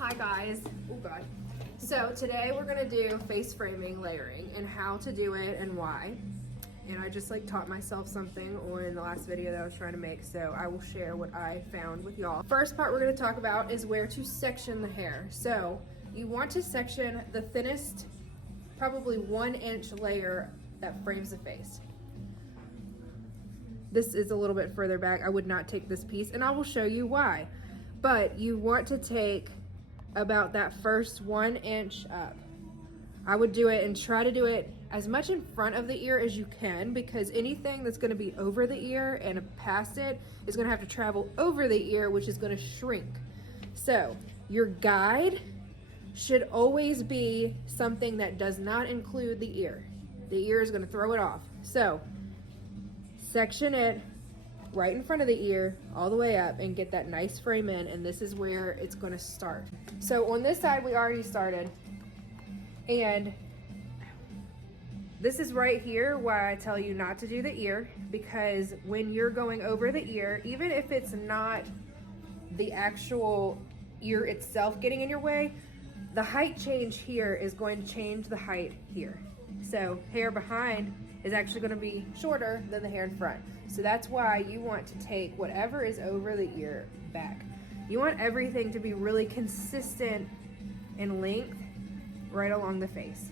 Hi guys. Oh god. So today we're gonna do face framing layering and how to do it and why. And I just like taught myself something on the last video that I was trying to make, so I will share what I found with y'all. First part we're gonna talk about is where to section the hair. So you want to section the thinnest, probably 1 inch layer that frames the face. This is a little bit further back. I would not take this piece, and I will show you why. But you want to take about that first 1 inch up. I would do it and try to do it as much in front of the ear as you can, because anything that's going to be over the ear and past it is going to have to travel over the ear, which is going to shrink. So your guide should always be something that does not include the ear. The ear is going to throw it off. So section it right in front of the ear all the way up and get that nice frame in, and this is where it's going to start. So on this side we already started, and this is right here why I tell you not to do the ear, because when you're going over the ear, even if it's not the actual ear itself getting in your way, the height change here is going to change the height here. So hair behind is actually going to be shorter than the hair in front. So that's why you want to take whatever is over the ear back. You want everything to be really consistent in length right along the face.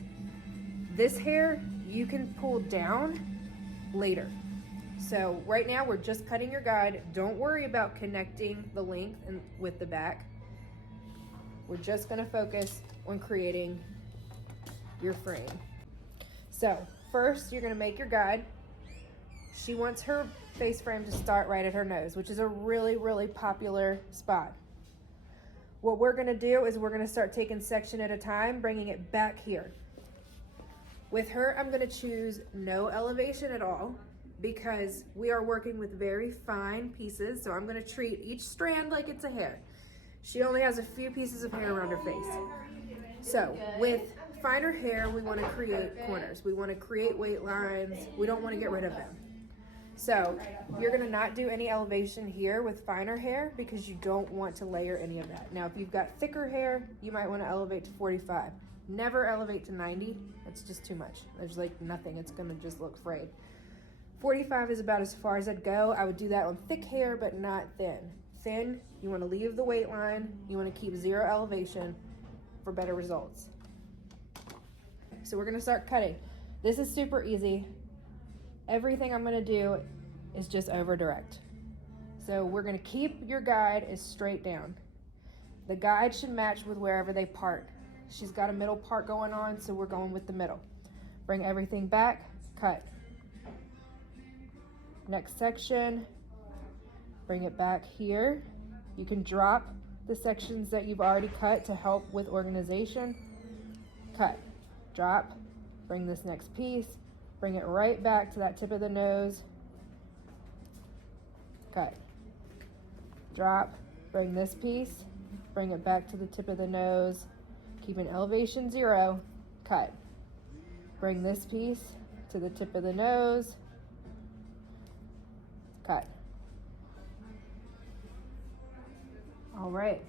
This hair you can pull down later. So right now we're just cutting your guide. Don't worry about connecting the length and with the back. We're just going to focus on creating your frame. So first you're going to make your guide. She wants her face frame to start right at her nose, which is a really popular spot. What we're going to do is we're going to start taking section at a time, bringing it back here. With her, I'm going to choose no elevation at all, because we are working with very fine pieces. So I'm going to treat each strand like it's a hair. She only has a few pieces of hair around her face. So with finer hair, we want to create corners. We want to create weight lines. We don't want to get rid of them. So you're going to not do any elevation here with finer hair, because you don't want to layer any of that. Now, if you've got thicker hair, you might want to elevate to 45. Never elevate to 90. That's just too much. There's like nothing. It's going to just look frayed. 45 is about as far as I'd go. I would do that on thick hair, but not thin. Thin, you want to leave the weight line. You want to keep 0 elevation for better results. So we're going to start cutting. This is super easy. Everything I'm going to do is just over direct. So we're going to keep your guide as straight down. The guide should match with wherever they part. She's got a middle part going on, so we're going with the middle. Bring everything back, cut. Next section, bring it back here. You can drop the sections that you've already cut to help with organization. Cut, drop, bring this next piece, bring it right back to that tip of the nose. Cut, drop, bring this piece, bring it back to the tip of the nose. Keep an elevation 0, cut. Bring this piece to the tip of the nose, cut. All right,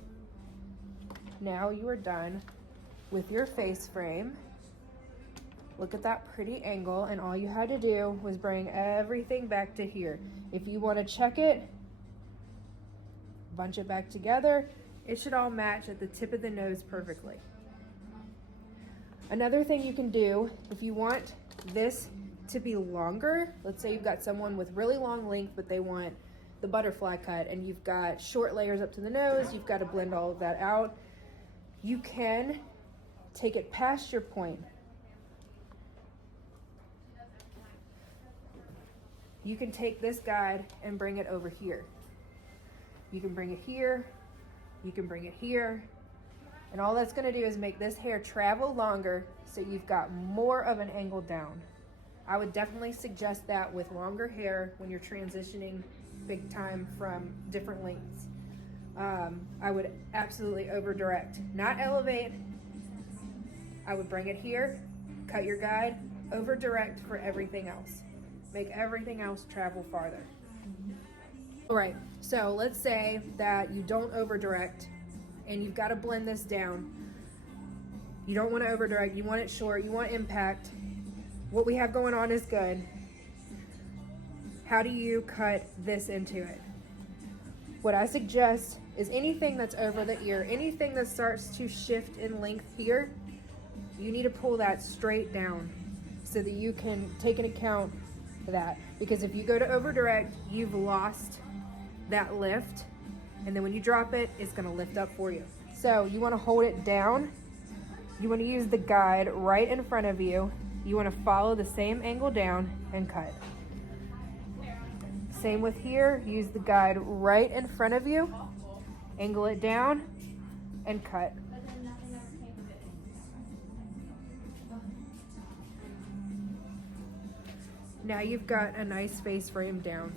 now you are done with your face frame. Look at that pretty angle, and all you had to do was bring everything back to here. If you want to check it, bunch it back together. It should all match at the tip of the nose perfectly. Another thing you can do, if you want this to be longer, let's say you've got someone with really long length, but they want the butterfly cut, and you've got short layers up to the nose, you've got to blend all of that out. You can take it past your point. You can take this guide and bring it over here. You can bring it here, you can bring it here, and all that's gonna do is make this hair travel longer, so you've got more of an angle down. I would definitely suggest that with longer hair when you're transitioning big time from different lengths. I would absolutely over direct, not elevate. I would bring it here, cut your guide, over direct for everything else. Make everything else travel farther. All right, so let's say that you don't over direct and you've got to blend this down. You don't want to over direct, you want it short, you want impact. What we have going on is good. How do you cut this into it? What I suggest is anything that's over the ear, anything that starts to shift in length here, you need to pull that straight down so that you can take into account that. Because if you go to over direct, you've lost that lift, and then when you drop it, it's gonna lift up for you. So you wanna hold it down. You wanna use the guide right in front of you. You wanna follow the same angle down and cut. Same with here, use the guide right in front of you, angle it down, and cut. Now you've got a nice face frame down.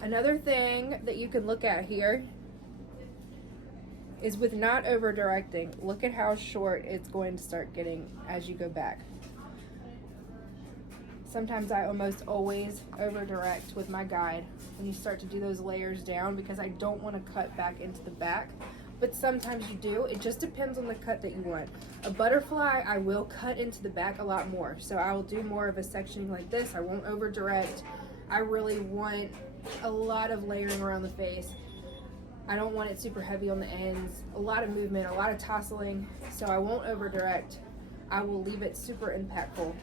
Another thing that you can look at here is with not over directing, look at how short it's going to start getting as you go back. Sometimes I almost always over direct with my guide when you start to do those layers down because I don't want to cut back into the back, but sometimes you do. It just depends on the cut that you want. A butterfly, I will cut into the back a lot more. So I will do more of a sectioning like this. I won't over direct. I really want a lot of layering around the face. I don't want it super heavy on the ends, a lot of movement, a lot of tousling, so I won't over direct. I will leave it super impactful.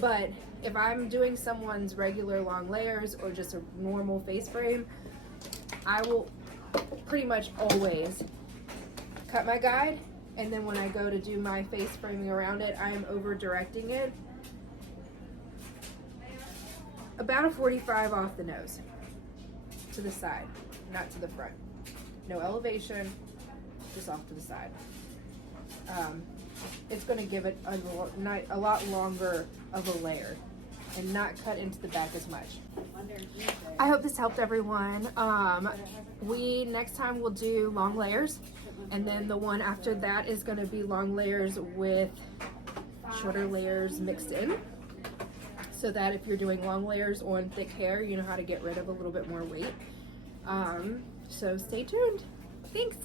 But if I'm doing someone's regular long layers or just a normal face frame, I will pretty much always cut my guide, and then when I go to do my face framing around it, I am over directing it about a 45 off the nose to the side, not to the front. No elevation, just off to the side. It's going to give it a lot longer of a layer and not cut into the back as much. I hope this helped everyone. Next time we'll do long layers, and then the one after that is going to be long layers with shorter layers mixed in, so that if you're doing long layers on thick hair, you know how to get rid of a little bit more weight. So stay tuned. Thanks.